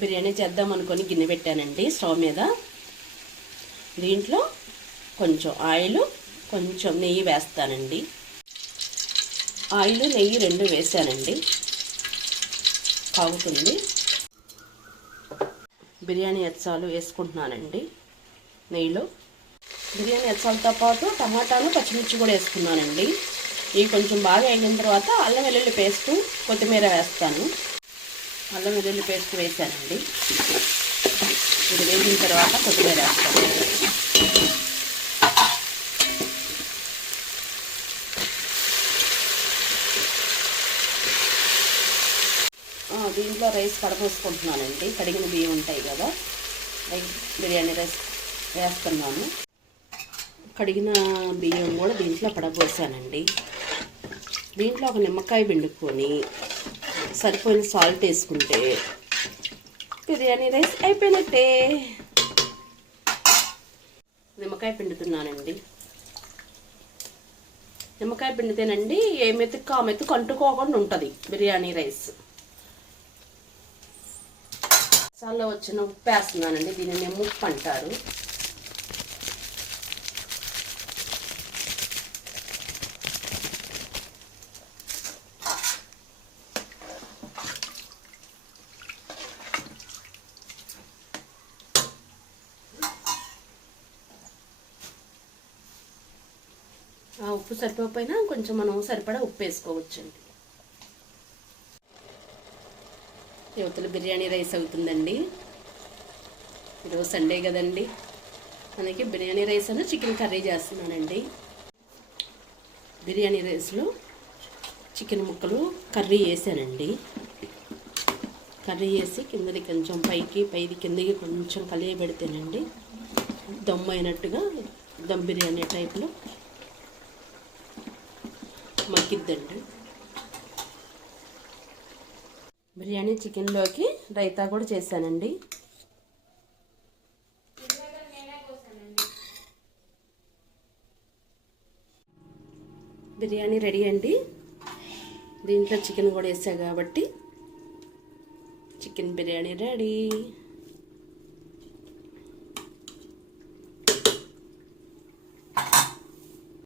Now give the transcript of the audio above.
బిర్యానీ చేద్దాం అనుకొని గిన్నె పెట్టానండి స్టవ్ మీద. దీంట్లో కొంచెం ఆయిల్, కొంచెం నెయ్యి వేస్తానండి. ఆయిల్ నెయ్యి రెండు వేసానండి. కాగుతుంది. బిర్యానీ ఎచ్చాలు వేసుకుంటున్నానండి నెయ్యిలో. బిర్యానీ ఎచ్చాలతో పాటు టమాటాలు, పచ్చిమిర్చి కూడా వేసుకున్నానండి. ఇవి కొంచెం బాగా వేగిన తర్వాత అల్లం వెల్లుల్లి పేస్టు, కొత్తిమీర వేస్తాను. అల్లం వెల్లుల్లి పేస్ట్ వేసానండి. ఇది వేగిన తర్వాత కొత్తిమీర వేస్తాను. దీంట్లో రైస్ కడపోసుకుంటున్నానండి. కడిగిన బియ్యం ఉంటాయి కదా, బిర్యానీ రైస్ వేస్తున్నాను. కడిగిన బియ్యం కూడా దీంట్లో కడపోసానండి. దీంట్లో ఒక నిమ్మకాయ పిండుకొని సరిపోయిన సాల్ట్ వేసుకుంటే బిర్యానీ రైస్ అయిపోయినట్టే. నిమ్మకాయ పిండుతున్నానండి. నిమ్మకాయ పిండితేనండి ఏ మెతుకు ఆ మెతుకు అంటుకోకుండా ఉంటుంది బిర్యానీ రైస్. మసాలా వచ్చిన ఉప్పు వేస్తున్నానండి. దీనిని ఉప్పు అంటారు. ఆ ఉప్పు సరిపోకపోయినా కొంచెం మనం సరిపడా ఉప్పు వేసుకోవచ్చండి. యువతలు బిర్యానీ రైస్ అవుతుందండి. ఈరోజు సండే కదండి, అందుకే బిర్యానీ రైస్ అని చికెన్ కర్రీ చేస్తున్నానండి. బిర్యానీ రైస్లో చికెన్ ముక్కలు కర్రీ వేసానండి. కర్రీ వేసి కిందది కొంచెం పైది కిందకి కొంచెం కలియ పెడితేనండి దమ్ అయినట్టుగా దమ్ బిర్యానీ టైప్లో మగ్గిద్దండి. బిర్యానీ చికెన్లోకి రైతా కూడా చేశానండి. బిర్యానీ రెడీ అండి. దీంట్లో చికెన్ కూడా వేసా కాబట్టి చికెన్ బిర్యానీ రెడీ.